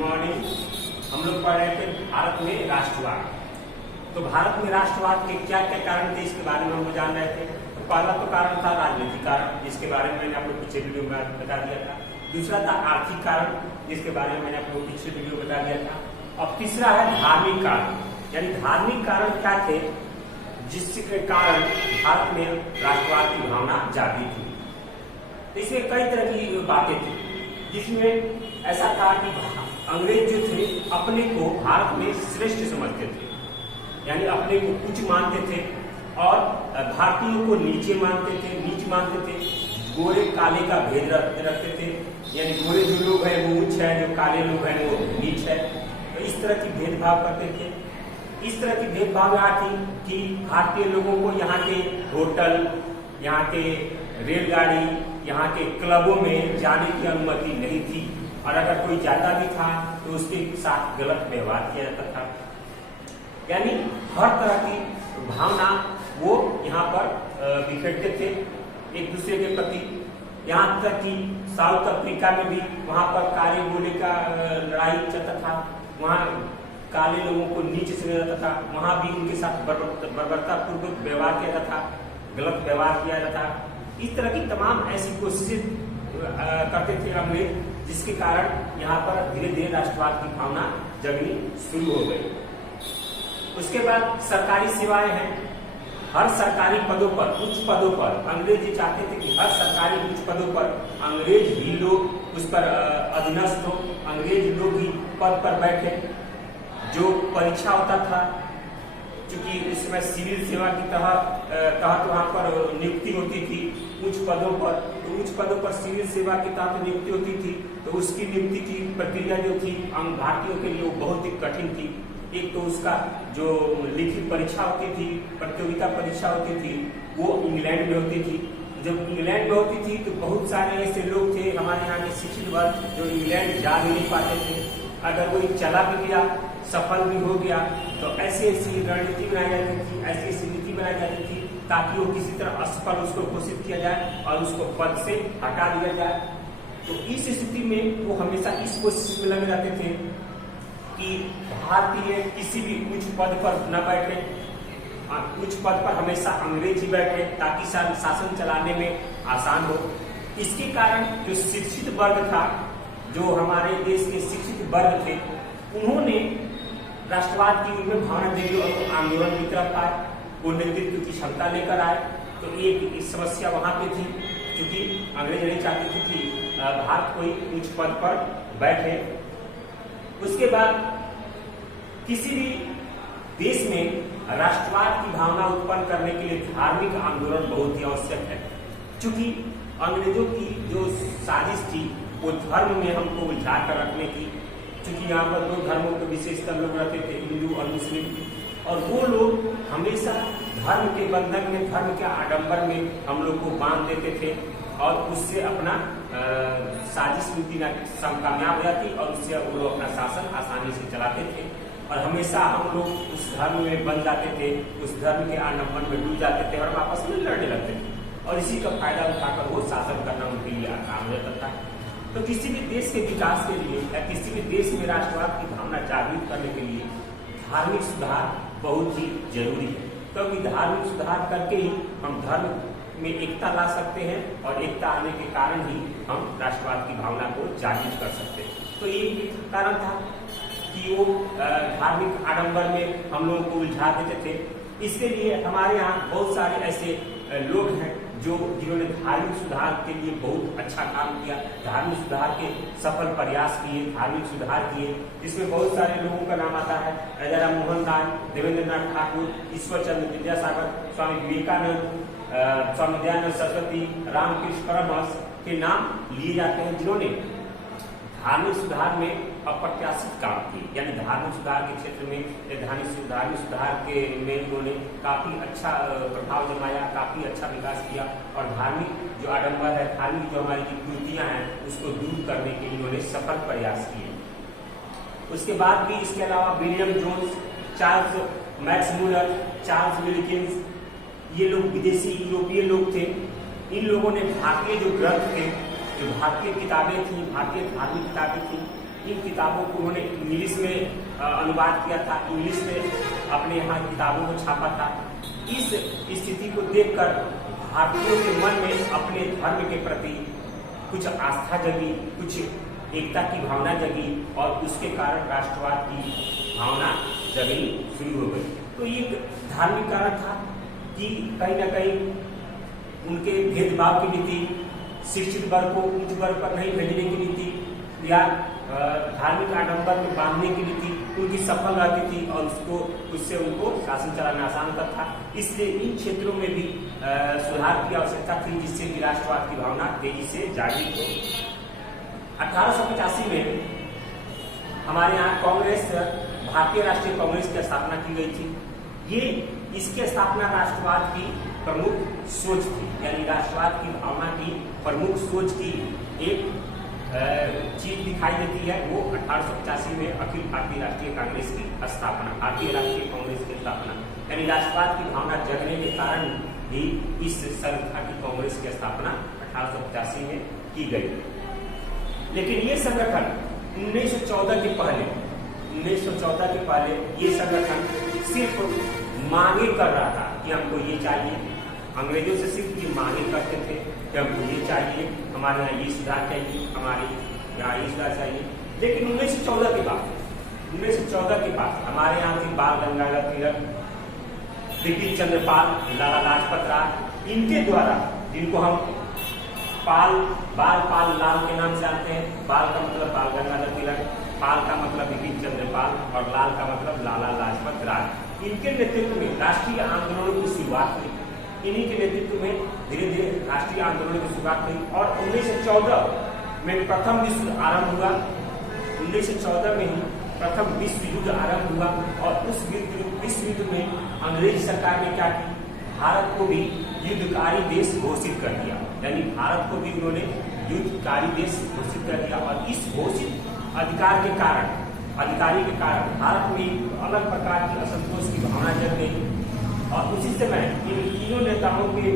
Morning. हम लोग पढ़ रहे थे भारत में राष्ट्रवाद। तो भारत में राष्ट्रवाद के क्या क्या कारण थे इसके बारे में हम लोग जान रहे थे। तो पहला तो कारण था राजनीतिक कारण, जिसके बारे में मैंने आप लोग पिछले वीडियो में बता दिया था। दूसरा था आर्थिक कारण, जिसके बारे में मैंने आप लोग पिछले वीडियो बता दिया था। और तीसरा है धार्मिक कारण, यानी धार्मिक कारण क्या थे जिसके कारण भारत में राष्ट्रवाद की भावना जागी थी। इसमें कई तरह की बातें थी, जिसमें ऐसा था कि अंग्रेज जो थे अपने को भारत में श्रेष्ठ समझते थे, यानी अपने को कुछ मानते थे और भारतीयों को नीचे मानते थे, नीच मानते थे। गोरे काले का भेद रखते थे, यानी गोरे जो लोग हैं वो उच्च है, जो काले लोग हैं वो नीच है। तो इस तरह की भेदभाव करते थे। इस तरह की भेदभाव यहाँ थी कि भारतीय लोगों को यहाँ के होटल, यहाँ के रेलगाड़ी, यहाँ के क्लबों में जाने की अनुमति नहीं थी, और अगर कोई जाता भी था तो उसके साथ गलत व्यवहार किया जाता था। यानी हर तरह की भावना वो यहाँ पर बिखेरते थे एक दूसरे के प्रति। यहाँ तक कि साउथ अफ्रीका में भी वहाँ पर काले गोरे का लड़ाई चलता था, वहाँ काले लोगों को नीचे से जाता था, वहाँ भी उनके साथ बर्बरता पूर्वक व्यवहार किया जाता था, गलत व्यवहार किया जाता था। इस तरह की तमाम ऐसी कोशिशें करते थे अंग्रेज, जिसके कारण यहाँ पर धीरे धीरे राष्ट्रवाद की भावना जगनी शुरू हो गई। उसके बाद सरकारी सेवाएं हैं। हर सरकारी पदों पर, उच्च पदों पर अंग्रेज ये चाहते थे कि हर सरकारी उच्च पदों पर अंग्रेज ही लोग उस पर अधीनस्थ हो, अंग्रेज लोग ही पद पर बैठे। जो परीक्षा होता था, क्योंकि इस समय सिविल सेवा की तहत वहाँ पर नियुक्ति होती थी उच्च पदों पर, तो उच्च पदों पर सिविल सेवा के तहत नियुक्ति होती थी। तो उसकी नियुक्ति की प्रक्रिया जो थी भारतीयों के लिए वो बहुत ही कठिन थी। एक तो उसका जो लिखित परीक्षा होती थी, प्रतियोगिता परीक्षा होती थी, वो इंग्लैंड में होती थी। जब इंग्लैंड में होती थी तो बहुत सारे ऐसे लोग थे हमारे यहाँ के शिक्षित वर्ग जो इंग्लैंड जा भी नहीं पाते थे। अगर कोई चला भी गया, सफल भी हो गया, तो ऐसी ऐसी रणनीति बनाई जाती थी, ऐसी ऐसी नीति बनाई जाती थी ताकि वो किसी तरह असफल उसको घोषित किया जाए और उसको पद से हटा दिया जाए। तो इस स्थिति में वो हमेशा इस कोशिश में लगे रहते थे कि भारतीय किसी भी उच्च पद पर न बैठे, उच्च पद पर हमेशा अंग्रेज ही बैठे ताकि शासन चलाने में आसान हो। इसके कारण जो शिक्षित वर्ग था, जो हमारे देश के शिक्षित वर्ग थे, उन्होंने राष्ट्रवाद की उनमें भावना देखी और आंदोलन की तरफ आए, वो नेतृत्व की क्षमता लेकर आए। तो एक समस्या वहां पे थी, क्योंकि अंग्रेज नहीं चाहते थे कि भारत कोई उच्च पद पर बैठे। उसके बाद किसी भी देश में राष्ट्रवाद की भावना उत्पन्न करने के लिए धार्मिक आंदोलन बहुत ही आवश्यक है, क्योंकि अंग्रेजों की जो साजिश थी वो धर्म में हमको उलझा कर रखने की। क्योंकि यहाँ पर दो धर्मों के विशेषकर लोग रहते थे, हिंदू और मुस्लिम, और वो लोग हमेशा धर्म के बंधन में, धर्म के आडंबर में हम लोग को बांध देते थे और उससे अपना साजिश नीति कामयाब हो जाती और उससे वो लोग अपना शासन आसानी से चलाते थे। और हमेशा हम लोग उस धर्म में बंध जाते थे, उस धर्म के आडंबर में डूब जाते थे और हम आपस में लड़ने लगते थे, और इसी का फायदा उठाकर वो शासन करना उनके लिए आसान हो जाता था। तो किसी भी देश के विकास के लिए या किसी भी देश में राष्ट्रवाद की भावना जागृत करने के लिए धार्मिक सुधार बहुत ही जरूरी है, क्योंकि धार्मिक सुधार करके ही हम धर्म में एकता ला सकते हैं और एकता आने के कारण ही हम राष्ट्रवाद की भावना को जागृत कर सकते हैं। तो ये कारण था कि वो धार्मिक आडंबर में हम लोगों को उलझा देते थे। इसके लिए हमारे यहाँ बहुत सारे ऐसे लोग हैं जिन्होंने धार्मिक सुधार के लिए बहुत अच्छा काम किया, धार्मिक सुधार के सफल प्रयास किए, धार्मिक सुधार किए। इसमें बहुत सारे लोगों का नाम आता है, राजा राम मोहन राय, देवेंद्र नाथ ठाकुर, ईश्वर चंद्र विद्यासागर, स्वामी विवेकानंद, स्वामी दयानंद सरस्वती, रामकृष्ण परमहंस के नाम लिए जाते हैं, जिन्होंने धार्मिक सुधार में अप्रत्याशित काम किए। यानी धार्मिक सुधार के क्षेत्र में, धार्मिक सुधार के में उन्होंने काफी अच्छा प्रभाव जमाया, काफी अच्छा विकास किया, और धार्मिक जो आडंबर है, धार्मिक जो हमारी जो कुरीतियां हैं, उसको दूर करने के लिए उन्होंने सफल प्रयास किए। उसके बाद भी इसके अलावा William Jones, Charles Max Muller, Charles Wilkins, ये लोग विदेशी यूरोपीय लोग थे। इन लोगों ने भारतीय जो ग्रंथ थे, जो भारतीय किताबें थी, भारतीय धार्मिक किताबें थी, इन किताबों को उन्होंने इंग्लिश में अनुवाद किया था, इंग्लिश में अपने यहाँ किताबों को छापा था। इस स्थिति को देखकर भारतीयों के मन में अपने धर्म के प्रति कुछ आस्था जगी, कुछ एकता की भावना जगी और उसके कारण राष्ट्रवाद की भावना जगनी शुरू हो गई। तो ये धार्मिक कारण था कि कहीं ना कहीं उनके भेदभाव की नीति, शिक्षित वर्ग को उच्च वर्ग पर नहीं भेजने की नीति या धार्मिक आडंबर में बांधने की नीति उनकी सफल रहती थी और उससे उनको शासन चलाना आसान होता था। इसलिए इन क्षेत्रों में भी सुधार की आवश्यकता थी, जिससे कि राष्ट्रवाद की भावना तेजी से जागृत हो। 1885 में हमारे यहाँ कांग्रेस, भारतीय राष्ट्रीय कांग्रेस की स्थापना की गई थी। ये इसकी स्थापना राष्ट्रवाद की प्रमुख सोच थी, यानी राष्ट्रवाद की भावना की प्रमुख सोच की एक चीज दिखाई देती है। वो 1885 में अखिल भारतीय राष्ट्रीय कांग्रेस की स्थापना, भारतीय राष्ट्रीय कांग्रेस की स्थापना, यानी राष्ट्रवाद की भावना जगने के कारण ही इस संगठन की कांग्रेस की स्थापना 1885 में की गई। लेकिन ये संगठन 1914 के पहले ये संगठन सिर्फ मांगे कर रहा था कि हमको ये चाहिए। अंग्रेजों से सिर्फ ये मांगे करते थे कि हमको ये चाहिए, हमारे यहाँ ये सुधार चाहिए, हमारे यहाँ ये सुधार चाहिए। लेकिन 1914 के बाद हमारे यहाँ थे बाल गंगाधर तिलक, बिपिन चंद्र पाल, लाला लाजपत राय, इनके द्वारा, जिनको हम बाल पाल लाल के नाम से जानते हैं। बाल का मतलब बाल गंगाधर तिलक, पाल का मतलब बिपिन चंद्र पाल और लाल का मतलब लाला लाजपत राय। इनके नेतृत्व में राष्ट्रीय आंदोलनों की शुरुआत हुई। इन्हीं के नेतृत्व में धीरे धीरे राष्ट्रीय आंदोलनों की शुरुआत हुई और 1914 में प्रथम विश्व आरंभ हुआ। 1914 में ही प्रथम विश्व युद्ध आरंभ हुआ और उस विश्व युद्ध में अंग्रेज सरकार ने क्या की, भारत को भी युद्धकारी देश घोषित कर दिया। यानी भारत को भी उन्होंने युद्धकारी देश घोषित कर दिया और इस घोषित अधिकारी के कारण भारत में अलग प्रकार की असंतोष की भावना जग गई। और उसी समय इन तीनों नेताओं के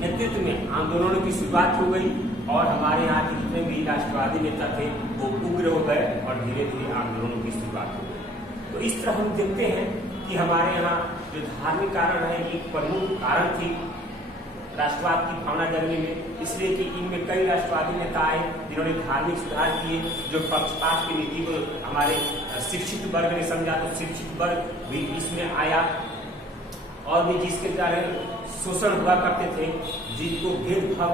नेतृत्व में आंदोलनों की शुरुआत हो गई और हमारे यहाँ के जितने भी राष्ट्रवादी नेता थे वो उग्र हो गए और धीरे धीरे आंदोलनों की शुरुआत हो गई। तो इस तरह हम देखते हैं कि हमारे यहाँ जो धार्मिक कारण है, एक प्रमुख कारण थी राष्ट्रवाद की भावना जगने में, इसलिए कि इनमें कई राष्ट्रवादी नेता आए जिन्होंने धार्मिक सुधार किए, जो पक्षपात की नीति को हमारे शिक्षित वर्ग ने समझा, तो शिक्षित वर्ग भी इसमें आया और भी जिसके द्वारा शोषण हुआ करते थे, जिनको भेदभाव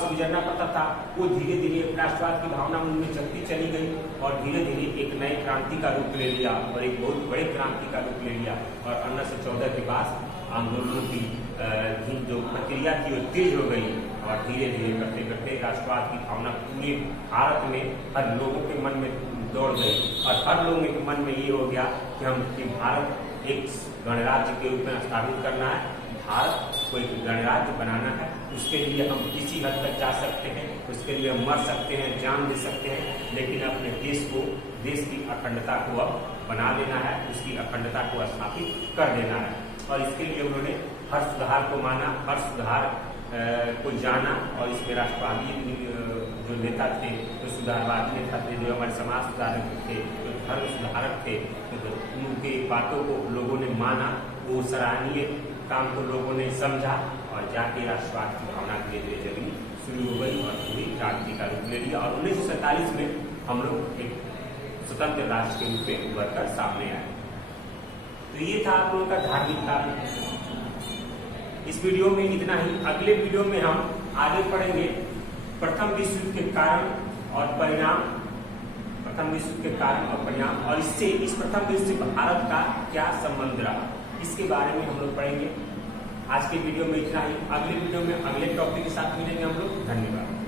से गुजरना पड़ता था, वो धीरे धीरे राष्ट्रवाद की भावना उनमें चलती चली गई और धीरे धीरे एक नए क्रांति का रूप ले लिया और एक बहुत बड़े क्रांति का रूप ले लिया। और 1914 के बाद आंदोलनों की जो प्रक्रिया थी वो तेज हो गई और धीरे धीरे करते करते राष्ट्रवाद की भावना पूरे भारत में हर लोगों के मन में दौड़ गई और हर लोगों के मन में ये हो गया कि भारत एक गणराज्य के रूप में स्थापित करना है, भारत को एक गणराज्य बनाना है। उसके लिए हम किसी हद तक जा सकते हैं, उसके लिए हम मर सकते हैं, जान दे सकते हैं, लेकिन अपने देश की अखंडता को अब बना लेना है, उसकी अखंडता को स्थापित कर देना है। और इसके लिए उन्होंने हर सुधार को माना, हर सुधार को जाना और इसमें राष्ट्रवादी जो नेता थे, जो सुधारवादी नेता थे, जो हमारे समाज सुधारक थे, जो धर्म सुधारक थे, तो उनके बातों को लोगों ने माना, वो सराहनीय काम को लोगों ने समझा और जाके राष्ट्रवाद की भावना धीरे धीरे जगनी शुरू हो गई और पूरी क्रांति का रूप ले लिया और 1947 में हम लोग एक स्वतंत्र राष्ट्र के रूप में उभर कर सामने आए। तो ये था आप लोगों का धार्मिक कार्य। इस वीडियो में इतना ही। अगले वीडियो में हम आगे पढ़ेंगे प्रथम विश्व युद्ध के कारण और परिणाम, प्रथम विश्व युद्ध के कारण और परिणाम और इससे इस प्रथम विश्व से भारत का क्या संबंध रहा, इसके बारे में हम लोग पढ़ेंगे। आज के वीडियो में इतना ही। अगले वीडियो में अगले टॉपिक के साथ मिलेंगे हम लोग। धन्यवाद।